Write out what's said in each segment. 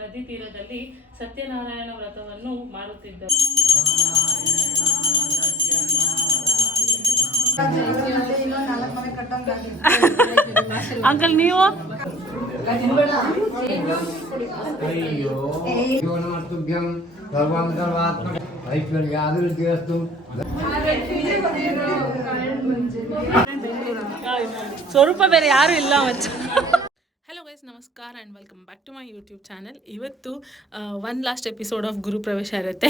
ನದಿ ತೀರದಲ್ಲಿ ಸತ್ಯನಾರಾಯಣ ವ್ರತವನ್ನು ಮಾಡುತ್ತಿದ್ದರು. ಅಂಕಲ್ ನೀವು? ಸ್ವರೂಪ ಬೇರೆ ಯಾರು ಇಲ್ಲ ಮಚ್ಚ. ಗೈಸ್ ನಮಸ್ಕಾರ and welcome back to my YouTube channel ಇವತ್ತು ಒನ್ ಲಾಸ್ಟ್ ಎಪಿಸೋಡ್ ಆಫ್ ಗುರು ಪ್ರವೇಶ ಇರುತ್ತೆ.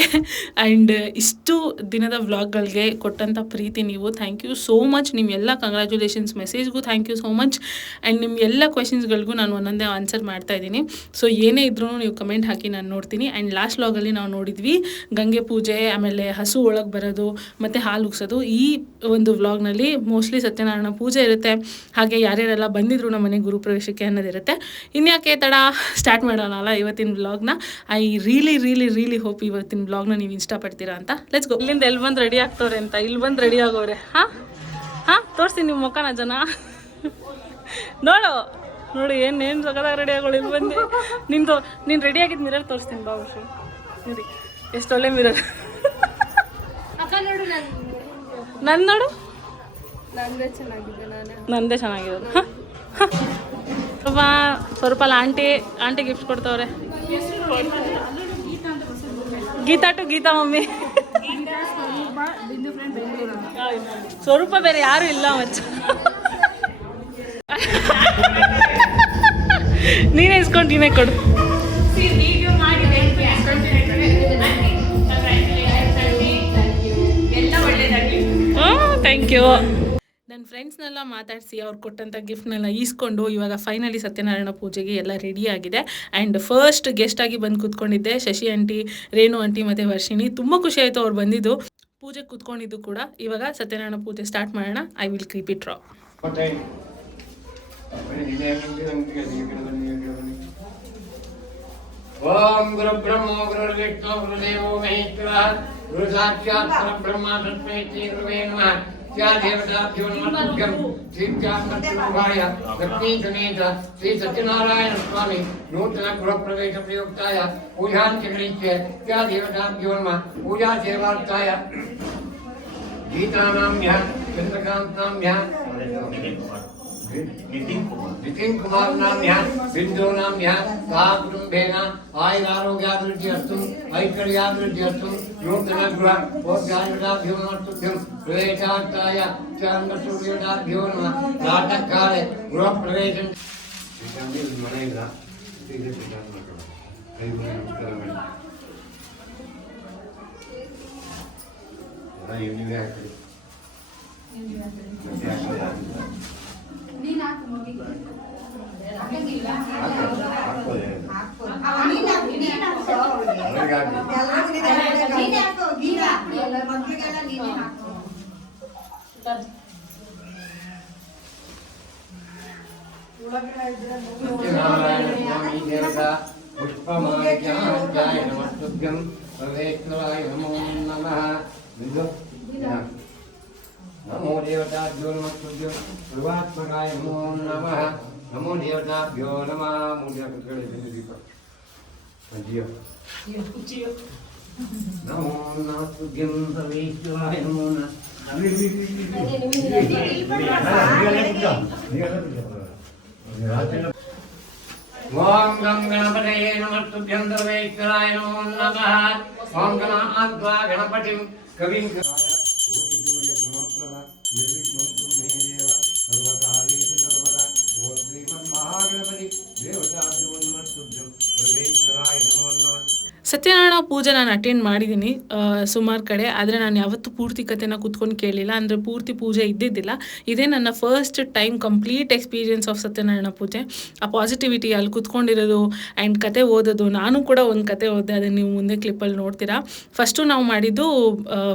ಆ್ಯಂಡ್ ಇಷ್ಟು ದಿನದ ವ್ಲಾಗ್ಗಳಿಗೆ ಕೊಟ್ಟಂಥ ಪ್ರೀತಿ ನೀವು. ಥ್ಯಾಂಕ್ ಯು ಸೋ ಮಚ್ ನಿಮ್ಮೆಲ್ಲ congratulations ಮೆಸೇಜ್ಗೂ thank you so much and ನಿಮ್ಮ ಎಲ್ಲ ಕ್ವೆಶನ್ಸ್ಗಳಿಗೂ ನಾನು ಒಂದೊಂದೇ ಆನ್ಸರ್ ಮಾಡ್ತಾ ಇದ್ದೀನಿ. ಸೊ ಏನೇ ಇದ್ರೂ ನೀವು ಕಮೆಂಟ್ ಹಾಕಿ ನಾನು ನೋಡ್ತೀನಿ. ಆ್ಯಂಡ್ ಲಾಸ್ಟ್ ವ್ಲಾಗಲ್ಲಿ ನಾವು ನೋಡಿದ್ವಿ ಗಂಗೆ ಪೂಜೆ, ಆಮೇಲೆ ಹಸು ಒಳಗೆ ಬರೋದು, ಮತ್ತು ಹಾಲು ಉಗ್ಸೋದು. ಈ ಒಂದು ವ್ಲಾಗ್ನಲ್ಲಿ ಮೋಸ್ಟ್ಲಿ ಸತ್ಯನಾರಾಯಣ ಪೂಜೆ ಇರುತ್ತೆ. ಹಾಗೆ ಯಾರ್ಯಾರೆಲ್ಲ ಬಂದಿದ್ರು ನಮ್ಮ ಮನೆ ಗುರುಪ್ರವೇಶಕ್ಕೆ ಅನ್ನೋದಿರುತ್ತೆ. ಇನ್ಯಾಕೆ ತಡ ಸ್ಟಾರ್ಟ್ ಮಾಡೋಣಲ್ಲ ಇವತ್ತಿನ ಬ್ಲಾಗ್ನ I really really really hope ಇವತ್ತಿನ ಬ್ಲಾಗ್ನ ನೀವು ಇಷ್ಟಪಡ್ತೀರಾ ಅಂತ. ಲೆಟ್ಸ್ ಗೋ ಇಲ್ಲಿಂದ ಎಲ್ಲಿ ಬಂದು ರೆಡಿ ಆಗ್ತವ್ರೆ ಅಂತ ಇಲ್ಲಿ ಬಂದು ರೆಡಿ ಆಗೋರೆ ಹಾಂ? ಹಾಂ? ತೋರಿಸಿ ನಿಮ್ಮ ಮುಖನ ಜನ. ನೋಡು. ನೋಡಿ ಏನು ಏನು ಸಗದಾಗ ರೆಡಿ ಆಗೋಳು ಇಲ್ಲಿ ಬಂದು. ನಿಂದು ನೀನು ರೆಡಿ ಆಗಿದ್ದು ಮಿರರ್ ತೋರಿಸ್ತೀನಿ ಬಾಬು ನೋಡಿ ಎಷ್ಟು ಒಳ್ಳೆ ಮಿರರ್ ನನ್ನ ನೋಡು ನಂದೇ ಚೆನ್ನಾಗಿರೋದು ನಂದೇ ಹ. ಸ್ವಲ್ಪ aunty aunty gift ಕೊಡ್ತವ್ರೆ. Geetha to Geetha mummy. ಸ್ವರೂಪ ಬೇರೆ ಯಾರು ಇಲ್ಲ ಮಚ್ಚ. ನೀನೇ ಇಸ್ಕೊಂಡು, ನೀನೇ ಕೊಡು. ಥ್ಯಾಂಕ್ ಯು ಫ್ರೆಂಡ್ಸ್ನೆಲ್ಲ ಮಾತಾಡಿಸಿ ಅವ್ರು ಕೊಟ್ಟಂಥ ಗಿಫ್ಟ್ನೆಲ್ಲ ಈಸ್ಕೊಂಡು ಇವಾಗ ಫೈನಲಿ ಸತ್ಯನಾರಾಯಣ ಪೂಜೆಗೆ ಎಲ್ಲ ರೆಡಿ ಆಗಿದೆ. ಆ್ಯಂಡ್ ಫಸ್ಟ್ ಗೆಸ್ಟ್ ಆಗಿ ಬಂದು ಕೂತ್ಕೊಂಡಿದ್ದೆ ಶಶಿ ಆಂಟಿ ರೇಣು ಆಂಟಿ ಮತ್ತು ವರ್ಷಿಣಿ. ತುಂಬ ಖುಷಿ ಆಯಿತು ಅವ್ರು ಬಂದಿದ್ದು. ಪೂಜೆ ಕೂತ್ಕೊಂಡಿದ್ದು ಕೂಡ. ಇವಾಗ ಸತ್ಯನಾರಾಯಣ ಪೂಜೆ ಸ್ಟಾರ್ಟ್ ಮಾಡೋಣ. ಐ ವಿಲ್ ಕ್ರೀಪ್ ಇಟ್ ರಾ ಓಂ ಗುರು ಶ್ರೀ ದೇವತಾಭ್ಯೋ ನಮಃ ಶ್ರೀ ಚಾಮೃತೃಭಾಯ ಲಕ್ಷ್ಮೀ ಸಮೇತ ಶ್ರೀ ಸತ್ಯನಾರಾಯಣ ಸ್ವಾಮಿ ನೂತನ ಗೃಹ ಪ್ರವೇಶ ಪ್ರಯುಕ್ತಾಯ ಪೂಜಾಂಚ ಕರಿಷ್ಯೆ ಶ್ರೀ ದೇವತಾಭ್ಯೋ ನಮಃ ಪೂಜಾ ಸೇವಾರ್ಥಾಯ ಗೀತಾನಾಮ್ಯ ಚಂದ್ರಕಾಂತಾಮ್ಯ नितिन कुमार नाम्य बिंदु नाम्य सा कुटुंबेन आयुरारोग्याभिवृद्ध्यर्थु ऐश्वर्याभिवृद्ध्यर्थु नूतन गृह भोग्यायुधाभ्यो नमस्तुभ्यं प्रवेशार्थाय चरणसूर्योदाभ्यो नमः प्रातःकाले गृहप्रवेशं ಮನೆಯಿಂದ ಕೈ ನಮಸ್ಕಾರ ಮಾಡಿ ನೀವೇ ಹಾಕಿ ಮತ್ತೆ ಹಾಕೋದು ಸತ್ಯನಾರಾಯಣ ಸ್ವಾಮಿ ದೇವತಾ ಪುಷ್ಪಮಾಜ್ಞಾಯ ನಮಸ್ತುಭ್ಯಂ ಸರ್ವೇಶ್ವರಾಯ ನಮೋ ನಮಃ ಬಿಂದು ನಮೋ ದೇವತಾಭ್ಯೋ ನಮಸ್ತುಭ್ಯಂ ಸರ್ವಾತ್ಮಕಾಯ ನಮೋ ನಮಃ ನಮೋ ದೇವತಾಭ್ಯೋ ನಮಃ ಮೂಲ ಕಡೆ ದೀಪ ಅಜ್ಜಿಯೋ ನಮೋ ನಮಸ್ತುಭ್ಯಂ ಸರ್ವೇಶ್ವರಾಯ ನಮೋ ನಮಃ ಓಂ ಗಂ ಗಣಪತಯೇ ನಮಸ್ತುಭ್ಯಂ ಸರ್ವೇಶ್ವರಾಯ ನಮೋ ನಮಃ ಓಂ ಗಣಾದ್ವಾ ಗಣಪತಿಂ ಕವಿಂ ಕೋಟಿ ಸೂರ್ಯ ನಮಃ ಸತ್ಯನಾರಾಯಣ ಪೂಜೆ ನಾನು ಅಟೆಂಡ್ ಮಾಡಿದ್ದೀನಿ ಸುಮಾರು ಕಡೆ, ಆದರೆ ನಾನು ಯಾವತ್ತೂ ಪೂರ್ತಿ ಕಥೆನ ಕೂತ್ಕೊಂಡು ಕೇಳಿಲ್ಲ, ಅಂದರೆ ಪೂರ್ತಿ ಪೂಜೆ ಇದ್ದಿದ್ದಿಲ್ಲ. ಇದೇ ನನ್ನ first time complete experience of Satyanarayana ಪೂಜೆ. ಆ ಪಾಸಿಟಿವಿಟಿ ಅಲ್ಲಿ ಕೂತ್ಕೊಂಡಿರೋದು ಆ್ಯಂಡ್ ಕತೆ ಓದೋದು, ನಾನು ಕೂಡ ಒಂದು ಕತೆ ಓದಿದೆ, ಅದನ್ನು ನೀವು ಮುಂದೆ ಕ್ಲಿಪ್ಪಲ್ಲಿ ನೋಡ್ತೀರಾ. ಫಸ್ಟು ನಾವು ಮಾಡಿದ್ದು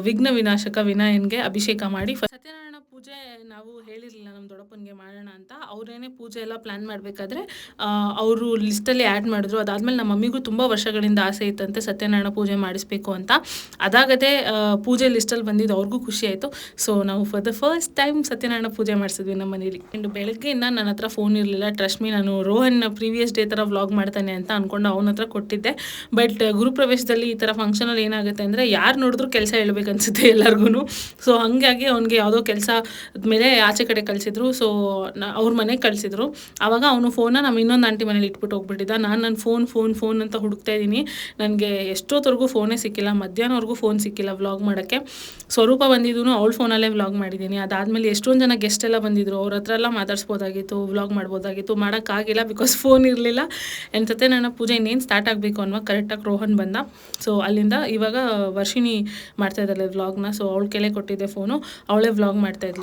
ವಿಘ್ನ ವಿನಾಶಕ ವಿನಾಯನ್ಗೆ ಅಭಿಷೇಕ ಮಾಡಿ. ಸತ್ಯನಾರಾಯಣ ಪೂಜೆ ನಾವು ಹೇಳಿರಲಿಲ್ಲ ನಮ್ಮ ದೊಡ್ಡಪ್ಪನಿಗೆ ಮಾಡೋಣ ಅಂತ. ಅವರೇನೆ ಪೂಜೆ ಎಲ್ಲ ಪ್ಲ್ಯಾನ್ ಮಾಡಬೇಕಾದ್ರೆ ಅವರು ಲಿಸ್ಟಲ್ಲಿ ಆ್ಯಡ್ ಮಾಡಿದ್ರು. ಅದಾದಮೇಲೆ ನಮ್ಮ ಮಮ್ಮಿಗೂ ತುಂಬ ವರ್ಷಗಳಿಂದ ಆಸೆ ಇತ್ತಂತೆ ಸತ್ಯನಾರಾಯಣ ಪೂಜೆ ಮಾಡಿಸ್ಬೇಕು ಅಂತ. ಅದಾಗದೆ ಪೂಜೆ ಲಿಸ್ಟಲ್ಲಿ ಬಂದಿದ್ದು ಅವ್ರಿಗೂ ಖುಷಿ ಆಯಿತು. ಸೊ ನಾವು for the first time Satyanarayana ಪೂಜೆ ಮಾಡಿಸಿದ್ವಿ ನಮ್ಮ ಮನೇಲಿ. ಆ್ಯಂಡ್ ಬೆಳಗ್ಗೆಯಿಂದ ನನ್ನ ಹತ್ರ ಫೋನ್ ಇರಲಿಲ್ಲ. ಟ್ರಸ್ಟ್ ಮೀ ನಾನು ರೋಹನ್ ಪ್ರೀವಿಯಸ್ ಡೇ ಥರ ವ್ಲಾಗ್ ಮಾಡ್ತಾನೆ ಅಂತ ಅಂದ್ಕೊಂಡು ಅವನ ಹತ್ರ ಕೊಟ್ಟಿದ್ದೆ. ಬಟ್ ಗುರುಪ್ರವೇಶದಲ್ಲಿ ಈ ಥರ ಫಂಕ್ಷನಲ್ಲಿ ಏನಾಗುತ್ತೆ ಅಂದರೆ, ಯಾರು ನೋಡಿದ್ರು ಕೆಲಸ ಹೇಳ್ಬೇಕನ್ಸುತ್ತೆ ಎಲ್ಲರಿಗೂ ಸೊ ಹಾಗಾಗಿ ಅವ್ನಿಗೆ ಯಾವುದೋ ಕೆಲಸ ಮೇಲೆ ಆಚೆ ಕಡೆ ಕಳಿಸಿದ್ರು. ಸೊ ಅವ್ರ ಮನೆಗೆ ಕಳಿಸಿದ್ರು. ಆವಾಗ ಅವನು ಫೋನ್ನ ನಮ್ಮ ಇನ್ನೊಂದು ಆಂಟಿ ಮನೇಲಿ ಇಟ್ಬಿಟ್ಟು ಹೋಗ್ಬಿಟ್ಟಿದ್ದ. ನಾನು ನನ್ನ ಫೋನ್ ಫೋನ್ ಫೋನ್ ಅಂತ ಹುಡುಕ್ತಾ ಇದ್ದೀನಿ. ನನಗೆ ಎಷ್ಟೊತ್ತವರೆಗೂ ಫೋನೇ ಸಿಕ್ಕಿಲ್ಲ. ಮಧ್ಯಾಹ್ನವರೆಗೂ ಫೋನ್ ಸಿಕ್ಕಿಲ್ಲ ವ್ಲಾಗ್ ಮಾಡೋಕ್ಕೆ. ಸ್ವರೂಪ ಬಂದಿದ್ದು ಅವಳ ಫೋನಲ್ಲೇ ವ್ಲಾಗ್ ಮಾಡಿದ್ದೀನಿ. ಅದಾದಮೇಲೆ ಎಷ್ಟೊಂದು ಜನ ಗೆಸ್ಟ್ ಎಲ್ಲ ಬಂದಿದ್ರು. ಅವ್ರ ಹತ್ರ ಎಲ್ಲ ಮಾತಾಡ್ಸ್ಬೋದಾಗಿತ್ತು ವ್ಲಾಗ್ ಮಾಡ್ಬೋದಾಗಿತ್ತು. ಮಾಡೋಕ್ಕಾಗಿಲ್ಲ ಬಿಕಾಸ್ ಫೋನ್ ಇರಲಿಲ್ಲ. ಅನ್ಸುತ್ತೆ ನನ್ನ ಪೂಜೆ ಇನ್ನೇನು ಸ್ಟಾರ್ಟ್ ಆಗಬೇಕು ಅನ್ನೋ ಕರೆಕ್ಟಾಗಿ ರೋಹನ್ ಬಂದ. ಸೊ ಅಲ್ಲಿಂದ ಇವಾಗ ವರ್ಷಿಣಿ ಮಾಡ್ತಾ ಇದ್ದಾಳೆ ವ್ಲಾಗ್ನ ಸೊ ಅವಳ ಕೆಲೆ ಕೊಟ್ಟಿದ್ದೆ ಫೋನು ಅವಳೇ ವ್ಲಾಗ್ ಮಾಡ್ತಾಯಿದ್ಲು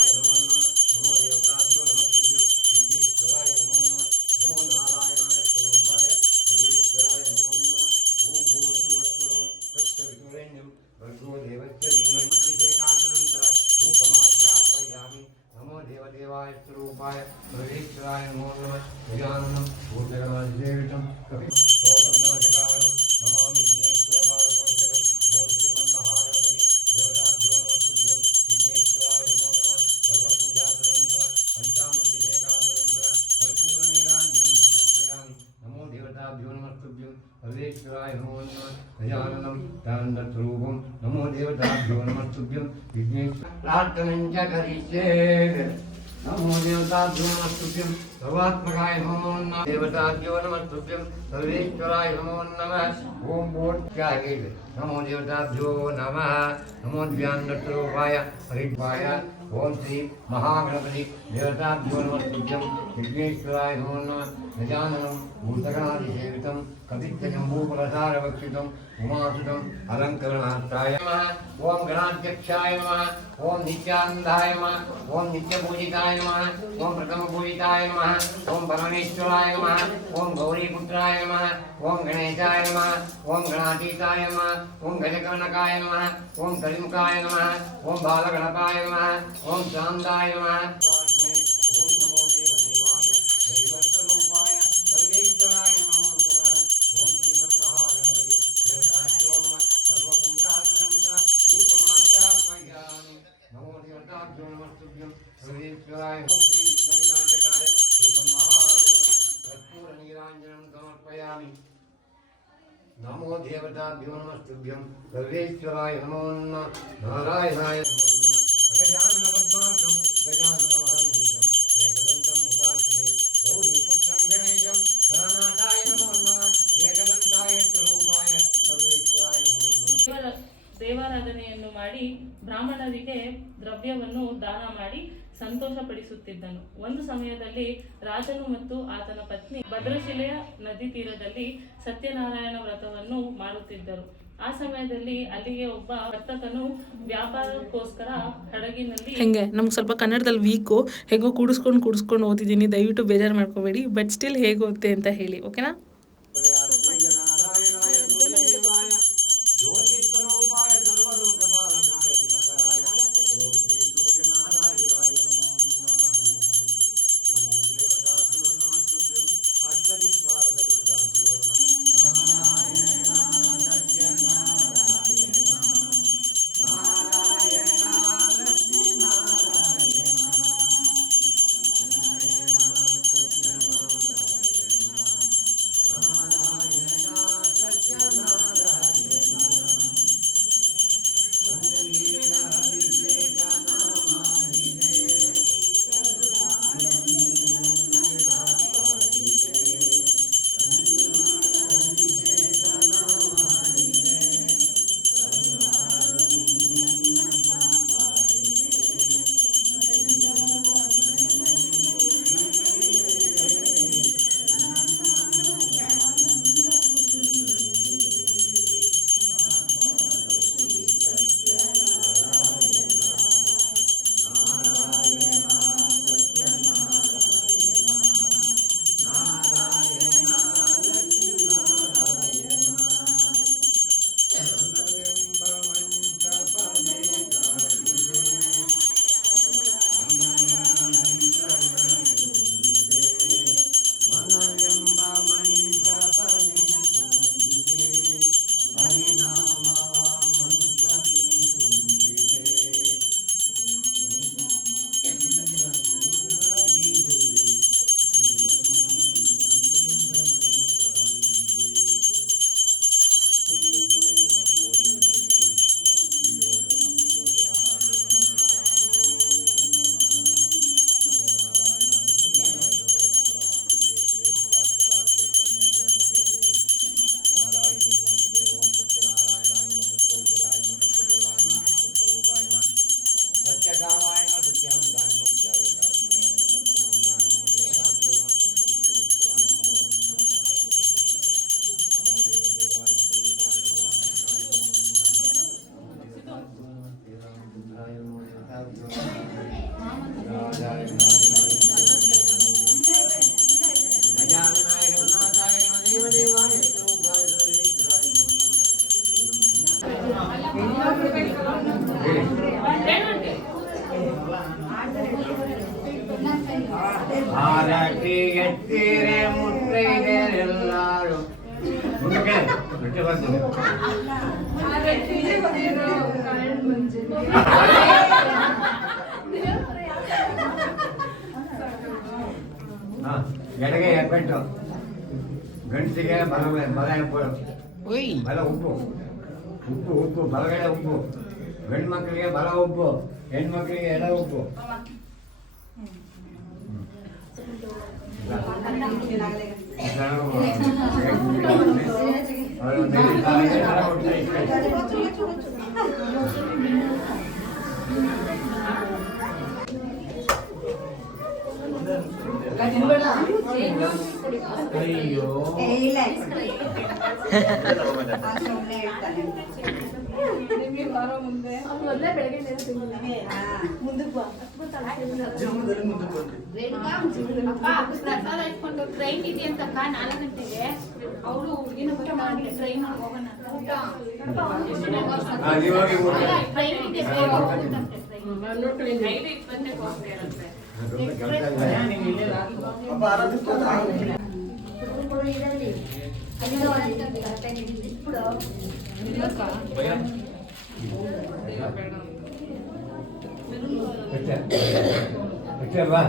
నమస్తుభ్యం సర్వాత్మకాయ నమో నమ దేవతాభ్యో నమస్తుభ్యం సర్వేశ్వరాయ నమో నమ ఓం భూత్యాగే నమో దేవతాభ్యో నమ నమో ధ్యానరూపాయ హరిద్వాయ ఓం శ్రీ మహాగణపతి దేవతాభ్యో నమస్తుభ్యం విఘ్నేశ్వరాయ నమో నమ గజాననం భూతగణాది సేవితం कवित्यजम्बूफलसारभक्षितम् उमासुतम् अलङ्करणार्थाय नमः ॐ गणाध्यक्षाय नमः ॐ नित्यानन्दाय नमः ॐ नित्यपूजिताय नमः ॐ प्रथमपूजिताय नमः ॐ परमेश्वराय नमः ॐ गौरीपुत्राय नमः ॐ गणेशाय नमः ॐ गणातीताय नमः ॐ गजकर्णकाय नमः ॐ कलिमुखाय नमः ॐ बालगणकाय नमः ॐ चान्दाय नमः ॐ नमो దేవతాభ్యో నమస్తుభ్యం సర్వేశ్వరాయ నమో నారాయణాయ నమో గజానన పద్మార్గం గజానన ಬ್ರಾಹ್ಮಣರಿಗೆ ದ್ರವ್ಯವನ್ನು ದಾನ ಮಾಡಿ ಸಂತೋಷಪಡಿಸುತ್ತಿದ್ದನು. ಒಂದು ಸಮಯದಲ್ಲಿ ರಾಜನು ಮತ್ತು ಆತನ ಪತ್ನಿ ಭದ್ರಶಿಲೆಯ ನದಿ ತೀರದಲ್ಲಿ ಸತ್ಯನಾರಾಯಣ ವ್ರತವನ್ನು ಮಾಡುತ್ತಿದ್ದರು. ಆ ಸಮಯದಲ್ಲಿ ಅಲ್ಲಿಗೆ ಒಬ್ಬ ವರ್ತಕನು ವ್ಯಾಪಾರಕ್ಕೋಸ್ಕರ ಹಡಗಿನಲ್ಲಿ ಹೆಂಗೆ? ನಮ್ಗೆ ಸ್ವಲ್ಪ ಕನ್ನಡದಲ್ಲಿ ವೀಕು. ಹೇಗೋ ಕೂಡಿಸ್ಕೊಂಡು ಕೂಡಿಸ್ಕೊಂಡು ಓದಿದ್ದೀನಿ. ದಯವಿಟ್ಟು ಬೇಜಾರು ಮಾಡ್ಕೋಬೇಡಿ. ಬಟ್ ಸ್ಟಿಲ್ ಹೇಗೆ ಅಂತ ಹೇಳಿ ಓಕೆನಾ ಮುಂದಕ್ಕೆ ಬಿಟ್ಟು ಬರ್ತೀನಿ ಹಾ, ಎಡಗೆ ಹೆಬ್ಬೆಟ್ಟು ಗಂಟಿಗೆ ಬಲ ಬಲ ಬಲ ಉಪ್ಪು. ಉಪ್ಪು ಉಪ್ಪು ಬಲಗಡೆ ಉಪ್ಪು ಗಂಡು ಮಕ್ಕಳಿಗೆ ಬಲ ಉಪ್ಪು ಹೆಣ್ಮಕ್ಳಿಗೆ ಎಡ ಉಪ್ಪು ಅಯ್ಯೋ ಟ್ರೈನ್ ಇದೆಯಂತಕ್ಕ ನಾಲ್ಕು ಗಂಟೆಗೆ ಅವರು ಹುಡುಗಿನ ಬರ್ತಾರೆ ಟ್ರೈನ್ ಹೋಗೋಣ ಆ, ನೀವು ಹೋಗಿ ಊಟ. ಟ್ರೈನ್ ಇದೆ ಬೇಗ ಹೋಗ್ಬೇಕಂತೆ ಟ್ರೈನ್ ಐದು ಇಪ್ಪತ್ತಕ್ಕೆ ಹೋಗ್ತಾರಂತೆ ಸ್ವಲ್ಪ ఇప్పుడు ఇదండి ఇప్పుడు పెట్టారా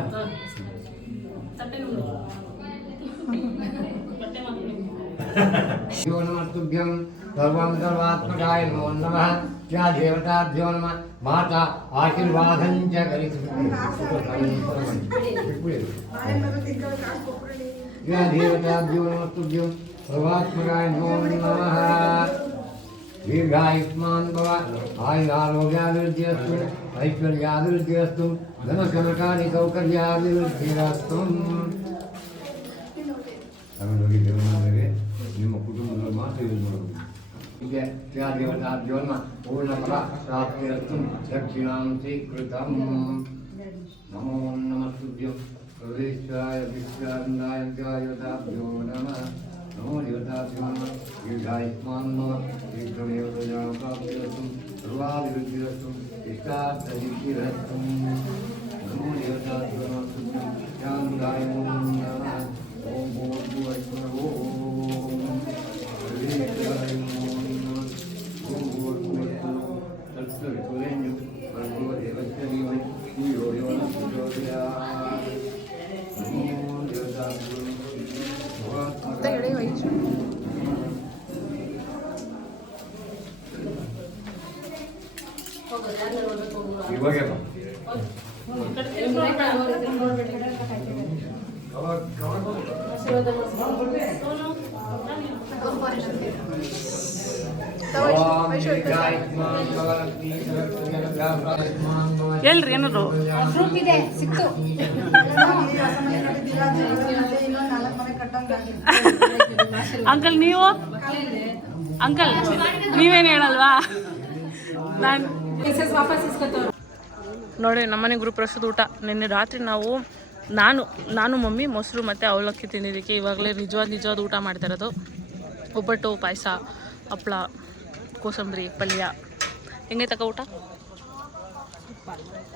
్యోనమస్తుభ్యం సర్వం సర్వాత్మకాయ నమో నమ యా దేవతాభ్యో నమ మాత ఆశీర్వాదం చ కలిసి च करिष्यति त्या देवताभ्यो नमस्तुभ्यं सर्वात्मकाय नमो नमः दीर्घायुष्मान् भव आयुरारोग्याभिवृद्धिरस्तु ऐश्वर्याभिवृद्धिरस्तु धनकनकानि सौकर्याभिवृद्धिरस्तु ತಗೊಂಡೋಗಿ ದೇವರಿಗೆ ನಿಮ್ಮ ಕುಟುಂಬದಲ್ಲಿ ಮಾತ್ರ ಯೂಸ್ ಮಾಡಬೇಕು ಹೀಗೆ ದೇವತಾಭ್ಯೋನ್ಮ ಪೂರ್ಣಫಲ ಪ್ರಾಪ್ತಿರಸ್ತು ದಕ್ಷಿಣಾಂ ಸ್ವೀಕೃತಂ ನಮೋ ನಮಸ್ತುಭ್ಯಂ प्रवेशाय विश्रान्दाय गायताभ्यो नमः नमो देवताभ्यो नमः दीर्घायुष्मान् मम दीर्घमेव प्रजानुप्राप्तिरस्तु सर्वाभिवृद्धिरस्तु इष्टार्थसिद्धिरस्तु नमो देवताभ्यो नमः शुद्धं चान्दाय नमः ॐ भूर्भुवैष्णवो प्रवेशाय नमो नमः ॐ भूर्भुवैष्णवो तत्सवितुरेण्यं भर्गवदेवस्य यो ದೇವತಾಭ್ಯೋ ಇವಾಗಪ್ಪ ಎಲ್ರಿ ಇದೆ ಸಿಕ್ತು. ಅಂಕಲ್ ನೀವು? ಅಂಕಲ್ ನೀವೇನು ಹೇಳಲ್ವಾ? ನಾನು ನೋಡಿ ನಮ್ಮನೆ ಗ್ರೂಪ್ ಪ್ರಸ್ತುತ ಊಟ. ನಿನ್ನೆ ರಾತ್ರಿ ನಾವು ನಾನು ನಾನು ಮಮ್ಮಿ ಮೊಸರು ಮತ್ತು ಅವಲಕ್ಕಿ ತಿಂದಿದ್ದಕ್ಕೆ ಇವಾಗಲೇ ನಿಜವಾದ ನಿಜವಾದ ಊಟ ಮಾಡ್ತಾ ಇರೋದು. ಒಬ್ಬಟ್ಟು ಪಾಯಸ ಹಪ್ಪಳ ಕೋಸಂಬರಿ ಪಲ್ಯ. ಹೆಂಗೆ ತಕ ಊಟ?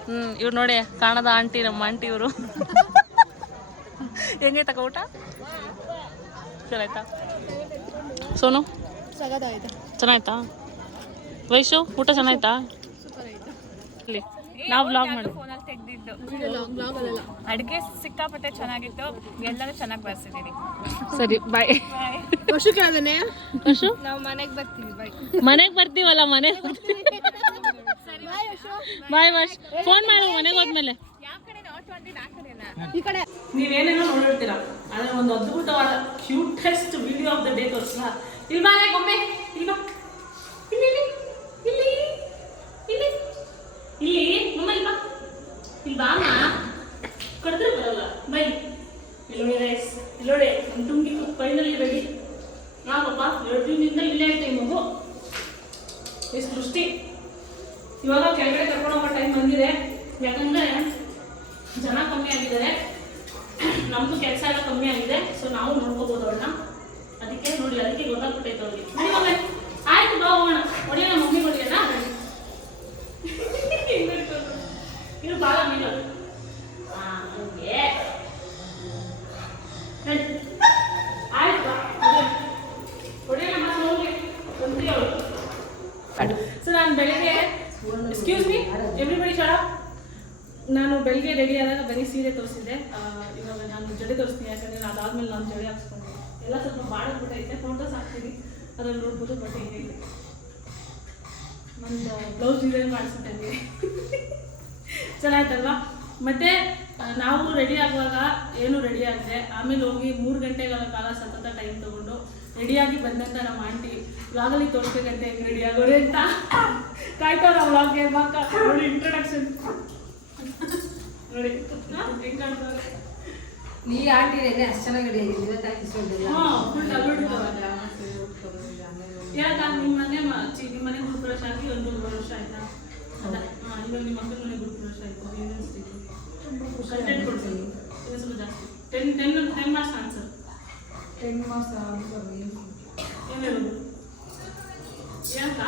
ಹ್ಞೂ ಇವ್ರು ನೋಡಿ ಕಾಣದ ಆಂಟಿ ನಮ್ಮ ಆಂಟಿ ಇವರು. ಹೆಂಗೆ ತಕ ಊಟ? ಚೆನ್ನಾಯ್ತಾ? ಸೋನು? ಚೆನ್ನಾಯ್ತಾ? ವಯಸ್ಸು ಊಟ ಚೆನ್ನಾಯ್ತಾ? ನಾವು ಬ್ಲಾಗ್ ಮಾಡಿ ಫೋನಲ್ಲಿ ತೆಗೆದಿದ್ದು? ಅಡುಗೆ ಸಿಕ್ಕಾಪಟ್ಟೆ ಚೆನ್ನಾಗಿತ್ತು. ಎಲ್ಲರೂ ಚೆನ್ನಾಗಿ ಬರ್ಸಿದ್ದೀರಿ ಸರಿ ಬಾಯ್ ಅಶು ನಾವು ಮನೆಗೆ ಬರ್ತೀವಿ ಬಾಯ್ ಮನೆಗೆ ಬರ್ತೀವಲ್ಲ ಮನೆಗೆ ಬಾಯ್ ಬಾಯ್ ಫೋನ್ ಮಾಡು ಮನೆಗೆ ಹೋದ್ಮೇಲೆ. ಯಾವ ಕಡೆ ನಾಟ್ ಒಂದಿನ ಆ ಕಡೆನಾ? ನೀವೇನೇನೋ ನೋಡಿರ್ತೀರ ಆದ್ರೆ ಒಂದು ಅದ್ಭುತವಾದ cutest video of the day ತೋರಿಸಲ್ಲ ಇಲ್ಲಿ ಗೊಂಬೆ ಒಮ್ಮೆ ಇಲ್ಲಿ ಬಾ ಇಲ್ಲಿ ಇಲ್ಲಿ ಇಲ್ಲಿ ಇಲ್ಲಿ ಇಲ್ಲಿ ಮಮ್ಮ ಇಲ್ಲಿ ಬಾ ಇಲ್ಲಿ ಬಾಮ ಕಡಿದ್ರೆ ಬರಲ್ಲ. ಬೈ. ಇಲ್ಲಿ ರೈಸ್ ಇಲ್ಲೋಡಿ ನಮ್ಮ ನಮ್ ತುಂಗಿ ಫೈನಲಿ ರೆಡಿ ನಾ ಪಾಪ ಎರಡು ದಿನದಿಂದ ಇಲ್ಲೇ ಐತೆ ಮಗು. ಎಷ್ಟು ದೃಷ್ಟಿ ಇವಾಗ ಕೆಳಗಡೆ ಕರ್ಕೊಂಡು ಹೋಗೋ ಟೈಮ್ ಬಂದಿದೆ. ಯಾಕಂದ್ರೆ ಜನ ಕಮ್ಮಿ ಆಗಿದ್ದಾರೆ. ನಮ್ದು ಕೆಲಸ ಎಲ್ಲ ಕಮ್ಮಿ ಆಗಿದೆ. ಸೊ ನಾವು ನೋಡ್ಕೋಬಹುದು ಅವಳನ್ನ ಅದಕ್ಕೆ ನೋಡಿ ಅದಕ್ಕೆ ಗೊತ್ತಾಗ್ಬಿಟ್ಟೈತೆ ಅವ್ರಿಗೆ. ಆಯ್ತು, ಬಾ ಹೋಗೋಣ. ಹೊಡಿಯೋಣ ಮಮ್ಮಿ ಹೋಗಿ. ಸೊ ನಾನು ಬೆಳಿಗ್ಗೆ ಎಕ್ಸ್ಕ್ಯೂಸ್ ಮೀ ಎವ್ರಿಬಡಿ ಶಾಳ ನಾನು ಬೆಳಿಗ್ಗೆ ರೆಡಿ ಆದಾಗ ಬರೀ ಸೀರೆ ತೋರಿಸಿದ್ದೆ. ಇವಾಗ ನಾನು ಜಡೆ ತೋರಿಸ್ತೀನಿ, ಯಾಕಂದರೆ ನಾನು ಅದಾದ್ಮೇಲೆ ನಾನು ಜಡೆ ಹಾಕ್ಸ್ಕೊಂಡು. ಎಲ್ಲ ಸ್ವಲ್ಪ ಬಾಡೋದ್ಬಿಟ್ಟೈತೆ ಫೋಟೋಸ್ ಹಾಕ್ತೀನಿ. ಅದನ್ನು ನೋಡ್ಬೋದು ಬಟ್ ಹೆಂಗೈತೆ ನಂದು ಬ್ಲೌಸ್ ಡಿಸೈನ್ ಮಾಡಿಸ್ಬಿಟ್ಟಂಗೆ ಚೆನ್ನಾಯ್ತಲ್ವಾ? ಮತ್ತೆ ನಾವು ರೆಡಿ ಆಗುವಾಗ ಏನು ರೆಡಿ ಆಗಿದೆ ಆಮೇಲೆ ಹೋಗಿ ಮೂರು ಗಂಟೆಗಳ ಕಾಲ ಸತತ ಟೈಮ್ ತಗೊಂಡು ರೆಡಿಯಾಗಿ ಬಂದಂತ ನಮ್ಮ ಆಂಟಿ ಇವಾಗಲೇ ತೋರಿಸ್ಬೇಕಂತೆ ಹೆಂಗೆ ರೆಡಿ ಆಗೋರೆ ಅಂತ ಕಾಯ್ತಾ ವ್ಲಾಗ್ಗೆ ಮಕ್ಕ ನೋಡಿ ಇಂಟ್ರೊಡಕ್ಷನ್ ನೋಡಿ ಹೆಂಗ್ ಕಾಣ್ತಾವ್ರೆ? ನೀ ಆಂಟಿನೇನೆ ಅಷ್ಟು ಚೆನ್ನಾಗಿ ರೆಡಿ ಆಗಿದ್ದೀವಿ ಮಚ್ ಹಾ ಫುಲ್ ಡಬಲ್ ಯಾಕ ನಿಮ್ಮ ಮನೆ ನಿಮ್ಮ ಮನೆ ಗುರುಪ್ರವೇಶ ಆಗಿ ಒಂದು ಮೂರು ವರ್ಷ ಆಯ್ತಾ? ಇವಾಗ ನಿಮ್ಮ ಮಕ್ಕಳ ಮನೆ ಆಯ್ತು. ಏನು ಅನಿಸ್ತಿತ್ತು ಕಂಟೆಂಟ್ ಕೊಡ್ತೀನಿ. ಇದು ಸ್ವಲ್ಪ ಜಾಸ್ತಿ. Ten ten ten marks answer ten marks ಏನು? ಹೇಳೋದು ಯಾಕ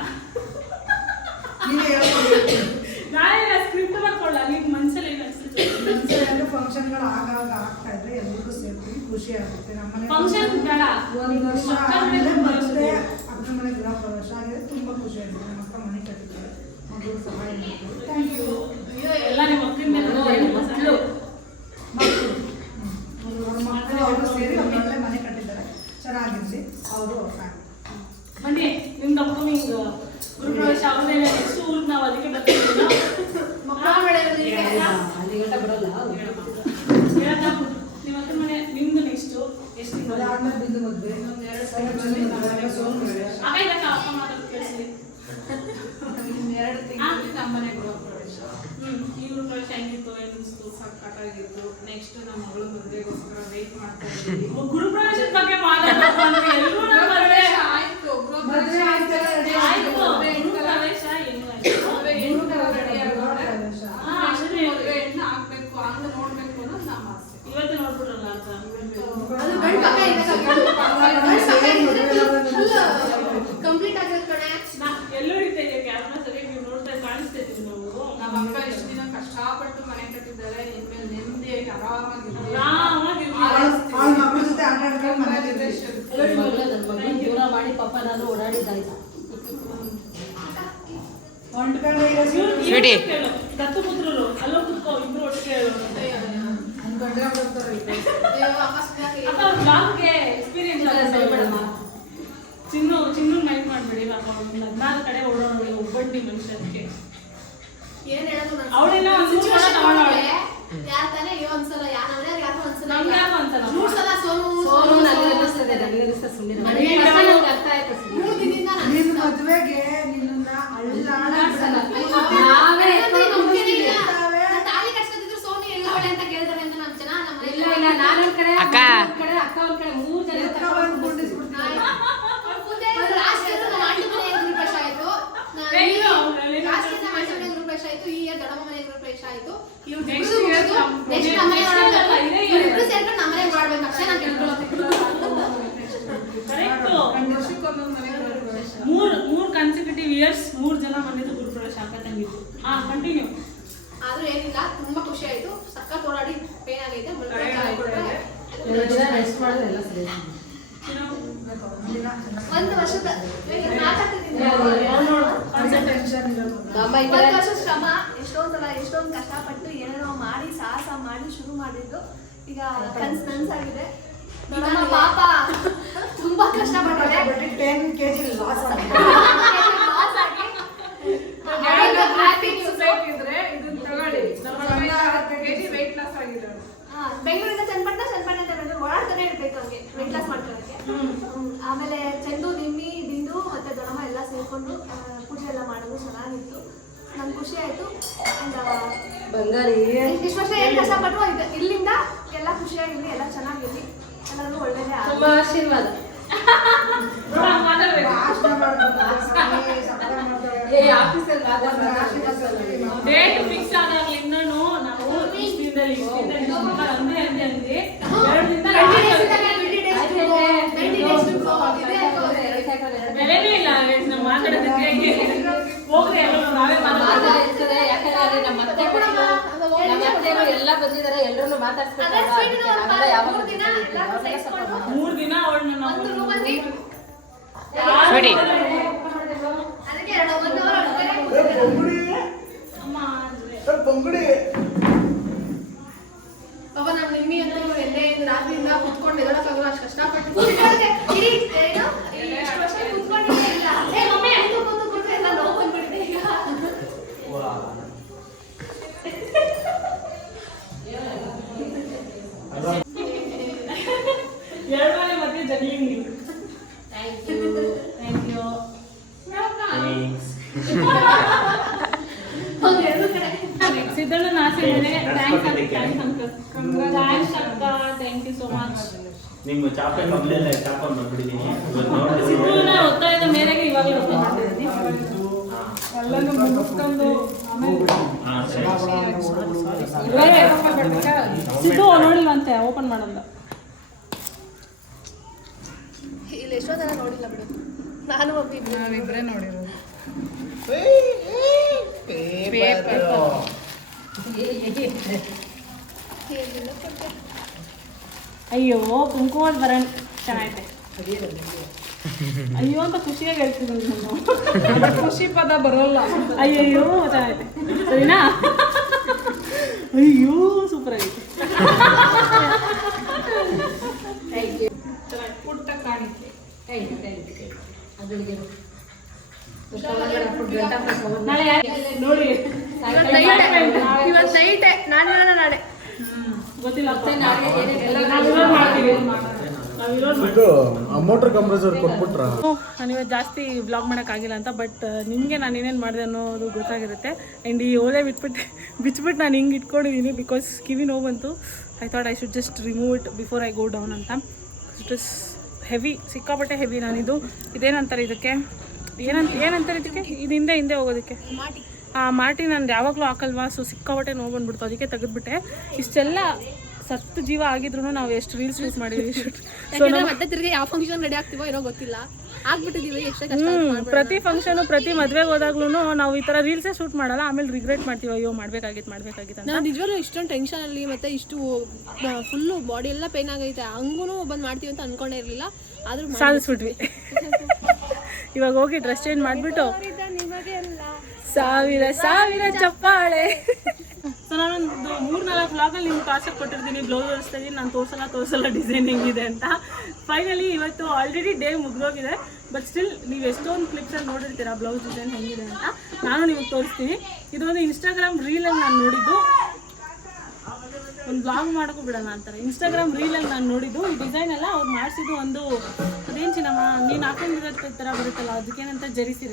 ನಾಳೆ ಸ್ಕ್ರಿಪ್ಟ್ ಬರ್ಕೊಳ್ಳ ನಿಮ್ಗೆ ಮನ್ಸಲ್ಲಿ ಏನು ಅನಿಸ್ತಿತ್ತು ಫಂಕ್ಷನ್ಗಳು ಆಗಾಗ ಆಗ್ತಾ ಇದ್ರೆ ಎಲ್ಲರಿಗೂ ಸೇರ್ತೀವಿ ಖುಷಿ ಆಗುತ್ತೆ. ನಮ್ಮನೆ ಫಂಕ್ಷನ್ ಬೇಡ. ಒಂದು ವರ್ಷ ಆದ್ಮೇಲೆ. ಮತ್ತೆ ಅಕ್ಕನ ಮನೆ ಗೃಹ ಪ್ರವೇಶ ಆಗಿದೆ. ತುಂಬಾ ಖುಷಿ ಆಗಿದೆ ನಮ್ಮ ಅಕ್ಕ ಮನೆ ಕಟ್ಟಿದ್ದಾರೆ ಮಗಳು ಸಹಾಯ ಮಾಡಿದ್ರು ಥ್ಯಾಂಕ್ ಯು ಎಲ್ಲ 하나님 ವರ್ಷ ಶ್ರಮ ಎಷ್ಟೊಂದ್ ಸಲ ಎಷ್ಟೊಂದು ಕಷ್ಟಪಟ್ಟು ಏನೇನೋ ಮಾಡಿ ಸಾಹಸ ಮಾಡಿ ಶುರು ಮಾಡಿದ್ದು. ಈಗ ಕನ್ಸ್ ನನ್ಸಾಗಿದೆ. ನಮ್ಮ ಪಾಪ ತುಂಬಾ ಕಷ್ಟಪಟ್ಟಿದೆ. Ten loss KG weight loss ಆಗಿದ್ದಾಳೆ ಹಾ, ಬೆಂಗಳೂರಿಂದ ಚನ್ನಪಟ್ಟಣ ಚನ್ನಪಟ್ಟಣ ಬೆಂಗಳೂರು ಓಡಾಡ್ತಾನೆ ಇರ್ಬೇಕು ಅವ್ರಿಗೆ ವೆಯ್ಟ್ ಲಾಸ್ ಮಾಡ್ಕೊಳ್ಳೋಕೆ. ಆಮೇಲೆ ಚಂದು ನಿಮ್ಮಿ ಬಿಂದು ಮತ್ತೆ ದೊಡಮ್ಮ ಎಲ್ಲ ಸೇರ್ಕೊಂಡು ಎಲ್ಲ ಮಾಡೋದು ಚೆನ್ನಾಗಿತ್ತು. ನಂಗೆ ಖುಷಿ ಆಯಿತು. ಬಂಗಾರಿ. ಇಷ್ಟು ವರ್ಷ ಏನು ಕಷ್ಟಪಟ್ಟರು ಇದು ಇಲ್ಲಿಂದ ಎಲ್ಲ ಖುಷಿಯಾಗಿರ್ಲಿ ಎಲ್ಲ ಚೆನ್ನಾಗಿರ್ಲಿ. ಎಲ್ಲರಿಗೂ ಒಳ್ಳೇದೇ ಆಗಲಿ. ತುಂಬಾ ಆಶೀರ್ವಾದ. ಡೇಟ್ ಫಿಕ್ಸ್ ಆದಾಗ ಇನ್ನೂ ನಾವು ಇಷ್ಟ್ ದಿನದಲ್ಲಿ ಇಷ್ಟ್ ದಿನದಲ್ಲಿ ಅಂದೆ ಅಂದೆ ಅಂದೆ ಎರಡು ಇಲ್ಲ ಮಾತಾಡೋದಕ್ಕೆ. ಮಾರ್ಗ ಇರ್ತದೆ ಯಾಕಂದ್ರೆ ನಮ್ಮ ನಮ್ಮ ಅತ್ತೆಯರು ಎಲ್ಲ ಬಂದಿದ್ದಾರೆ ಎಲ್ಲರನ್ನು ಮಾತಾಡ್ಸ್ಬೇಕು ಮೂರು ದಿನ ಬಿಡಿ ಪಾಪ ನಮ್ಮ ನಿಮ್ಮಿ ಅಂತ ಎಲ್ಲೇ ರಾತ್ರಿಯಿಂದ ಕುತ್ಕೊಂಡು ಎದಳಕ್ಕಾಗಲ್ಲ ಅಷ್ಟು ಕಷ್ಟಪಟ್ಟು ಎರಡು ಮತ್ತೆ ಮಧ್ಯೆ ನೀವು. ಥ್ಯಾಂಕ್ ಯು ಕಡೆ ಸಿದ್ದಣ್ಣನ ಆಸೆ ಮೇಲೆ ಥ್ಯಾಂಕ್ಸ್ ಅಕ್ಕ ಥ್ಯಾಂಕ್ ಯು ಸೋ ಮಚ್ ನಿಮ್ಮ ಚಾಪೆ ಮೊದಲೆಲ್ಲ ಚಾಪಲ್ ಒತ್ತಾಯದ ಮೇರೆಗೆ ಇವಾಗಲೇ ಓಪನ್ ಮಾಡ್ತಿದ್ದೀನಿ ಎಲ್ಲನೂ ಮುಗಿಸ್ಕೊಂಡು ಆಮೇಲೆ ಸಿದ್ದು ನೋಡಿಲ್ವಂತೆ ಓಪನ್ ಮಾಡಲ್ಲ ಇಲ್ಲಿ ಎಷ್ಟೋ ಜನ ನೋಡಿಲ್ಲ ಬಿಡು. ನಾನು ಒಬ್ಬಿಬ್ರು ನಾವಿಬ್ಬರೇ ನೋಡಿರೋದು. ಅಯ್ಯೋ ಕುಂಕುಮದ ಬರ ಚೆನ್ನಾಗೈತೆ. ಅಯ್ಯೋ ಅಂತ ಖುಷಿಯಾಗಿ ಹೇಳ್ತೀನಿ ನಾನು. ಖುಷಿ ಪದ ಬರೋಲ್ಲ. ಅಯ್ಯಯ್ಯೋ ಚೆನ್ನಾಗೈತೆ. ಸರಿನಾ? ಅಯ್ಯೋ ಸೂಪರ್ ಆಗೈತೆ ಪುಟ್ಟ ಕಾಣಿಕೆ ನಾಳೆ ನೋಡಿ ಇವತ್ತು ನೈಟೆ ಇವತ್ತು ನೈಟೆ ನಾನು ಹೇಳೋಣ ನಾಳೆ ಗೊತ್ತಿಲ್ಲ ನಾವಿರೋದು ಮಾಡ್ತೀವಿ ನಾವಿರೋದು ಮೋಟರ್ ಕಂಪ್ರೆಸರ್ ಕೊಟ್ಬಿಟ್ರ? ನಾನು ಇವತ್ತು ಜಾಸ್ತಿ ಬ್ಲಾಗ್ ಮಾಡೋಕ್ಕಾಗಿಲ್ಲ ಅಂತ ಬಟ್ ನಿಮಗೆ ನಾನು ಏನೇನು ಮಾಡಿದೆ ಅನ್ನೋದು ಗೊತ್ತಾಗಿರುತ್ತೆ. ಆ್ಯಂಡ್ ಈ ಓಲೆ ಬಿಟ್ಬಿಟ್ಟು ಬಿಚ್ಬಿಟ್ಟು ನಾನು ಹಿಂಗೆ ಇಟ್ಕೊಂಡಿದ್ದೀನಿ ಬಿಕಾಸ್ ಕಿವಿ ನೋವು ಬಂತು. I thought I should just remove it before I go down ಅಂತ. ಇಟ್ ಇಸ್ ಹೆವಿ ಸಿಕ್ಕಾಪಟ್ಟೆ ಹೆವಿ ನಾನಿದು. ಇದೇನಂತಾರೆ ಇದಕ್ಕೆ? ಏನಂತ ಏನಂತಾರೆ ಇದಕ್ಕೆ? ಇದು ಹಿಂದೆ ಹಿಂದೆ ಹೋಗೋದಕ್ಕೆ. ಆ ಮಾಟಿ ನಾನು ಯಾವಾಗಲೂ ಹಾಕಲ್ವಾ? ಸೊ ಸಿಕ್ಕಾಪಟ್ಟೆ ನೋವು ಬಂದ್ಬಿಡ್ತು. ಅದಕ್ಕೆ ತೆಗೆದ್ಬಿಟ್ಟೆ. ಇಷ್ಟೆಲ್ಲ ಸತ್ತು ಜೀವ ಆಗಿದ್ರು ನಾವು ಎಷ್ಟು ರೀಲ್ಸ್ ಶೂಟ್ ಮಾಡಿದ್ವಿ. ಶೂಟ್ ಮತ್ತೆ ತಿರ್ಗಿ ಯಾವ ಫಂಕ್ಷನ್ ರೆಡಿ ಆಗ್ತೀವೋ ಇರೋ ಗೊತ್ತಿಲ್ಲ. ಆಗ್ಬಿಟ್ಟಿದೀವಿ ಹ್ಮ್, ಪ್ರತಿ ಫಂಕ್ಷನ್ ಪ್ರತಿ ಮದ್ವೆಗೆ ಹೋದಾಗ್ಲೂ ನಾವು ಈ ತರ ರೀಲ್ಸೇ ಶೂಟ್ ಮಾಡಲ್ಲ ಆಮೇಲೆ ರಿಗ್ರೆಟ್ ಮಾಡ್ತೀವಿ ಅಯ್ಯೋ ಮಾಡ್ಬೇಕಾಗಿತ್ತು ಮಾಡ್ಬೇಕಾಗಿತ್ತು ನಾನು ನಿಜವಾಗ್ಲೂ ಇಷ್ಟೊಂದು ಟೆನ್ಷನ್ ಅಲ್ಲಿ ಮತ್ತೆ ಇಷ್ಟು ಫುಲ್ಲು ಬಾಡಿ ಎಲ್ಲ ಪೇನ್ ಆಗೈತೆ. ಹಂಗೂ ಬಂದ್ ಮಾಡ್ತೀವಿ ಅಂತ ಅನ್ಕೊಂಡೇ ಇರ್ಲಿಲ್ಲ ಆದ್ರೂ. ಸಾಧಿಸ್ಬಿಟ್ವಿ ಇವಾಗ ಹೋಗಿ ಡ್ರೆಸ್ ಚೇಂಜ್ ಮಾಡಿಬಿಟ್ಟು. ಸಾವಿರ ಸಾವಿರ ಚಪ್ಪಾಳೆ. ಸೊ ನಾನೊಂದು ಮೂರು ನಾಲ್ಕು ವ್ಲಾಗಲ್ಲಿ ನಿಮ್ಗೆ ಟಾರ್ಚರ್ ಕೊಟ್ಟಿರ್ತೀನಿ ಬ್ಲೌಸ್ ಹೊಲಿಸ್ತೀನಿ ನಾನು ತೋರಿಸಲ್ಲ ತೋರಿಸಲ್ಲ ಡಿಸೈನ್ ಹೆಂಗಿದೆ ಅಂತ. ಫೈನಲಿ ಇವತ್ತು ಆಲ್ರೆಡಿ ಡೇ ಮುಗಿದೋಗಿದೆ ಬಟ್ ಸ್ಟಿಲ್ ನೀವು ಎಷ್ಟೊಂದು ಕ್ಲಿಪ್ಸಲ್ಲಿ ನೋಡಿರ್ತೀರಾ ಬ್ಲೌಸ್ ಡಿಸೈನ್ ಹೆಂಗಿದೆ ಅಂತ, ನಾನು ನಿಮಗೆ ತೋರಿಸ್ತೀನಿ. ಇದೊಂದು ಇನ್ಸ್ಟಾಗ್ರಾಮ್ ರೀಲಲ್ಲಿ ನಾನು ನೋಡಿದ್ದು. ಒಂದು ಬ್ಲಾಗ್ ಮಾಡೋಕ್ಕೂ ಬಿಡೋಣ ಅಂತಾರೆ. ಇನ್ಸ್ಟಾಗ್ರಾಮ್ ರೀಲಲ್ಲಿ ನಾನು ನೋಡಿದ್ದು ಈ ಡಿಸೈನ್ ಎಲ್ಲ ಅವ್ರು ಮಾಡಿಸಿದ್ದು ಒಂದು ಅದೇನು ಚಿನ್ನಮ್ಮ ನೀನು ಹಾಕೊಂಡಿರೋ ಥರ ಬರುತ್ತಲ್ಲ ಅದಕ್ಕೇನಂತ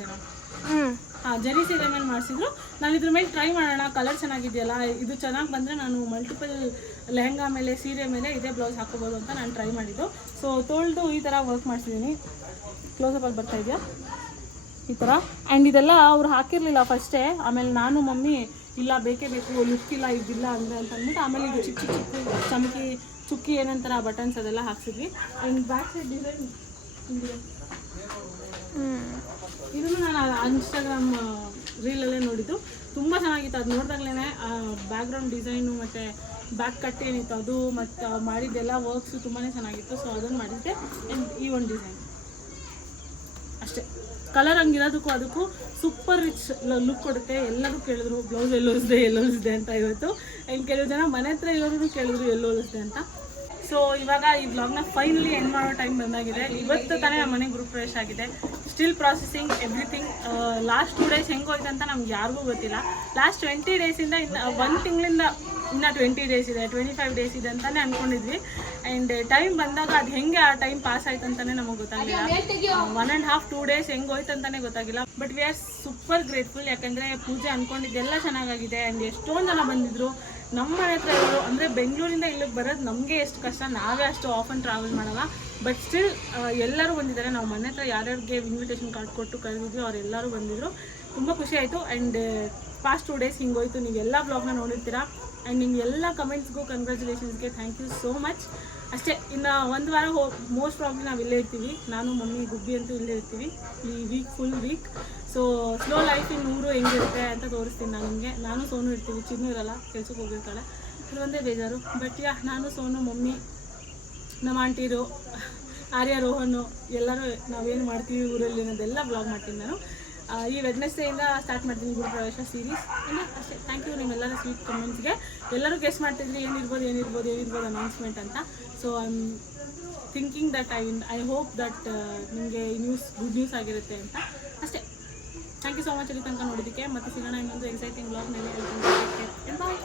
ನಾನು ಹಾಂ ಜರಿ ಸೀರೆ ಮೇಲೆ ಮಾಡಿಸಿದ್ರು. ನಾನು ಇದ್ರ ಮೇಲೆ ಟ್ರೈ ಮಾಡೋಣ ಕಲರ್ ಚೆನ್ನಾಗಿದೆಯಲ್ಲ ಇದು ಚೆನ್ನಾಗಿ ಬಂದರೆ ನಾನು ಮಲ್ಟಿಪಲ್ ಲೆಹಂಗಾ ಮೇಲೆ ಸೀರೆ ಮೇಲೆ ಇದೇ ಬ್ಲೌಸ್ ಹಾಕೋಬೋದು ಅಂತ ನಾನು ಟ್ರೈ ಮಾಡಿದ್ದು. ಸೊ ತೋಳ್ದು ಈ ಥರ ವರ್ಕ್ ಮಾಡಿಸಿದ್ದೀನಿ ಕ್ಲೋಸಪ್ಪಲ್ಲಿ ಬರ್ತಾ ಇದೆಯಾ? ಈ ಥರ ಆ್ಯಂಡ್ ಇದೆಲ್ಲ ಅವ್ರು ಹಾಕಿರಲಿಲ್ಲ ಫಸ್ಟೇ ಆಮೇಲೆ ನಾನು ಮಮ್ಮಿ ಇಲ್ಲ ಬೇಕೇ ಬೇಕು ಲುಕ್ ಇಲ್ಲ ಇದಿಲ್ಲ ಅಂದರೆ ಅಂತ ಅಂದ್ಬಿಟ್ಟು ಆಮೇಲೆ ಇದು ಚಿಕ್ಕ ಚಿಕ್ಕ ಚಿಕ್ಕ ಚಮಕಿ ಚುಕ್ಕಿ ಏನಂತಾರ ಬಟನ್ಸ್ ಅದೆಲ್ಲ ಹಾಕ್ಸಿದ್ವಿ. ಆ್ಯಂಡ್ ಬ್ಯಾಕ್ ಸೈಡ್ ಡಿಸೈನ್ ಇದನ್ನು ನಾನು ಇನ್ಸ್ಟಾಗ್ರಾಮ್ ರೀಲಲ್ಲೇ ನೋಡಿದ್ದು. ತುಂಬ ಚೆನ್ನಾಗಿತ್ತು. ಅದು ನೋಡಿದಾಗಲೇ ಬ್ಯಾಕ್ಗ್ರೌಂಡ್ ಡಿಸೈನು ಮತ್ತು ಬ್ಯಾಕ್ ಕಟ್ ಏನಿತ್ತು ಅದು ಮತ್ತು ಮಾಡಿದ್ದೆಲ್ಲ ವರ್ಕ್ಸು ತುಂಬಾ ಚೆನ್ನಾಗಿತ್ತು. ಸೊ ಅದನ್ನು ಮಾಡಿದ್ದೆ. ಆ್ಯಂಡ್ ಈ ಒಂದು ಡಿಸೈನ್ ಅಷ್ಟೇ. ಕಲರ್ ಹಂಗಿರೋದಕ್ಕೂ ಅದಕ್ಕೂ ಸೂಪರ್ ರಿಚ್ ಲುಕ್ ಕೊಡುತ್ತೆ. ಎಲ್ಲರೂ ಕೇಳಿದ್ರು, ಬ್ಲೌಸ್ ಎಲ್ಲೋಲಿಸಿದೆ ಎಲ್ಲೋಲಿಸಿದೆ ಅಂತ ಇವತ್ತು. ಆ್ಯಂಡ್ ಕೆಲವು ಜನ ಮನೆ ಹತ್ರ ಇರೋರು ಕೇಳಿದ್ರು ಎಲ್ಲೋಲಿಸಿದೆ ಅಂತ. ಸೊ ಇವಾಗ ಈ ಬ್ಲಾಗ್ನ ಫೈನಲಿ ಎಂಡ್ ಮಾಡೋ ಟೈಮ್ ಬಂದಾಗಿದೆ. ಇವತ್ತು ತಾನೇ ನಮ್ಮ ಮನೆ ಗ್ರೂಪ್ ಫ್ರೆಶ್ ಆಗಿದೆ. Still processing everything last two days ಹೆಂಗೆ ಹೋಯ್ತು ಅಂತ ನಮ್ಗೆ ಯಾರಿಗೂ ಗೊತ್ತಿಲ್ಲ. ಲಾಸ್ಟ್ ಟ್ವೆಂಟಿ ಡೇಸಿಂದ ಇನ್ನು ಒಂದು ತಿಂಗಳಿಂದ ಇನ್ನು ಟ್ವೆಂಟಿ ಡೇಸ್ ಇದೆ ಟ್ವೆಂಟಿ ಫೈವ್ ಡೇಸ್ ಇದೆ ಅಂತಲೇ ಅಂದ್ಕೊಂಡಿದ್ವಿ ಆ್ಯಂಡ್ ಟೈಮ್ ಬಂದಾಗ ಅದು ಹೆಂಗೆ ಆ ಟೈಮ್ ಪಾಸ್ ಆಯ್ತು ಅಂತಲೇ ನಮಗೆ ಗೊತ್ತಾಗಿಲ್ಲ one and half two days ಹೆಂಗೆ ಹೋಯ್ತು ಅಂತಲೇ ಗೊತ್ತಾಗಿಲ್ಲ but we are super grateful ಯಾಕಂದ್ರೆ ಪೂಜೆ ಅಂದ್ಕೊಂಡಿದ್ದೆಲ್ಲ ಚೆನ್ನಾಗಾಗಿದೆ. ಆ್ಯಂಡ್ ಎಷ್ಟೊಂದು ಜನ ಬಂದಿದ್ರು. ನಮ್ಮ ಮನೆ ಹತ್ರ ಇರೋರು ಅಂದರೆ ಬೆಂಗಳೂರಿಂದ ಇಲ್ಲಿಗೆ ಬರೋದು ನಮಗೆ ಎಷ್ಟು ಕಷ್ಟ. ನಾವೇ ಅಷ್ಟು ಆಫನ್ ಟ್ರಾವೆಲ್ ಮಾಡಲ್ಲ. ಬಟ್ ಸ್ಟಿಲ್ ಎಲ್ಲರೂ ಬಂದಿದ್ದಾರೆ. ನಾವು ಮನೆ ಹತ್ರ ಯಾರ್ಯಾರಿಗೆ ಇನ್ವಿಟೇಷನ್ ಕಾರ್ಡ್ ಕೊಟ್ಟು ಕರೆದಿದ್ವಿ ಅವರೆಲ್ಲರೂ ಬಂದಿದ್ರು. ತುಂಬ ಖುಷಿ ಆಯಿತು. ಆ್ಯಂಡ್ ಪಾಸ್ಟ್ ಟೂ ಡೇಸ್ ಹಿಂಗೆ ಹೋಯ್ತು. ಎಲ್ಲ ಬ್ಲಾಗ್ನ ನೋಡಿರ್ತೀರಾ? ಆ್ಯಂಡ್ ನಿಮ್ಮ ಎಲ್ಲ ಕಮೆಂಟ್ಸ್ಗೂ ಕಂಗ್ರ್ಯಾಚುಲೇಷನ್ಸ್ಗೆ ಥ್ಯಾಂಕ್ ಯು ಸೋ ಮಚ್ ಅಷ್ಟೇ, ಇನ್ನು ಒಂದು ವಾರ ಹೋ ಮೋಸ್ಟ್ ಪ್ರಾಬ್ಲಿ ನಾವು ಇಲ್ಲೇ ಇರ್ತೀವಿ. ನಾನು, ಮಮ್ಮಿ, ಗುಬ್ಬಿ ಅಂತೂ ಇಲ್ಲೇ ಇರ್ತೀವಿ. ಈ week full week so slow life ಇನ್ನು ಊರು ಹೆಂಗಿರುತ್ತೆ ಅಂತ ತೋರಿಸ್ತೀನಿ ನಾನು ನಿಮಗೆ. ನಾನು ಸೋನು ಇರ್ತೀವಿ, ಚಿನ್ನೂ ಇರಲ್ಲ ಕೆಲ್ಸಕ್ಕೆ ಹೋಗಿರ್ತಾಳೆ. ಒಂದೇ ಬೇಜಾರು. ಬಟ್ ಯಾ ನಾನು, ಸೋನು, ಮಮ್ಮಿ, ನಮ್ಮ ಆಂಟಿರು, ಆರ್ಯ, ರೋಹನು, ಎಲ್ಲರೂ ನಾವೇನು ಮಾಡ್ತೀವಿ ಊರಲ್ಲಿ ಅನ್ನೋದೆಲ್ಲ ಬ್ಲಾಗ್ ಮಾಡ್ತೀನಿ ನಾನು. ಈ ವೆಡ್ನೆಸ್ಡೇಯಿಂದ ಸ್ಟಾರ್ಟ್ ಮಾಡ್ತೀನಿ ಗುರು ಪ್ರವೇಶ ಸೀರೀಸ್ ಇಲ್ಲ ಅಷ್ಟೇ ಥ್ಯಾಂಕ್ ಯು ನಿಮ್ಮೆಲ್ಲರ ಸ್ವೀಟ್ ಕಮೆಂಟ್ಸ್ಗೆ ಎಲ್ಲರೂ ಗೆಸ್ ಮಾಡ್ತಿದ್ರಿ, ಏನಿರ್ಬೋದು ಏನಿರ್ಬೋದು ಏನಿರ್ಬೋದು ಅನೌನ್ಸ್ಮೆಂಟ್ ಅಂತ. So I am thinking that I I hope that ನಿಮಗೆ ನ್ಯೂಸ್ ಗುಡ್ ನ್ಯೂಸ್ ಆಗಿರುತ್ತೆ ಅಂತ. ಅಷ್ಟೇ. ಥ್ಯಾಂಕ್ ಯು ಸೊ ಮಚ್ ಇಲ್ಲಿ ತನಕ ನೋಡಿದ್ದಕ್ಕೆ. ಮತ್ತೆ ಸಿಗೋಣ ಇನ್ನೊಂದು ಎಕ್ಸೈಟಿಂಗ್ ಬ್ಲಾಗ್ನಲ್ಲಿ ಬಾಯ್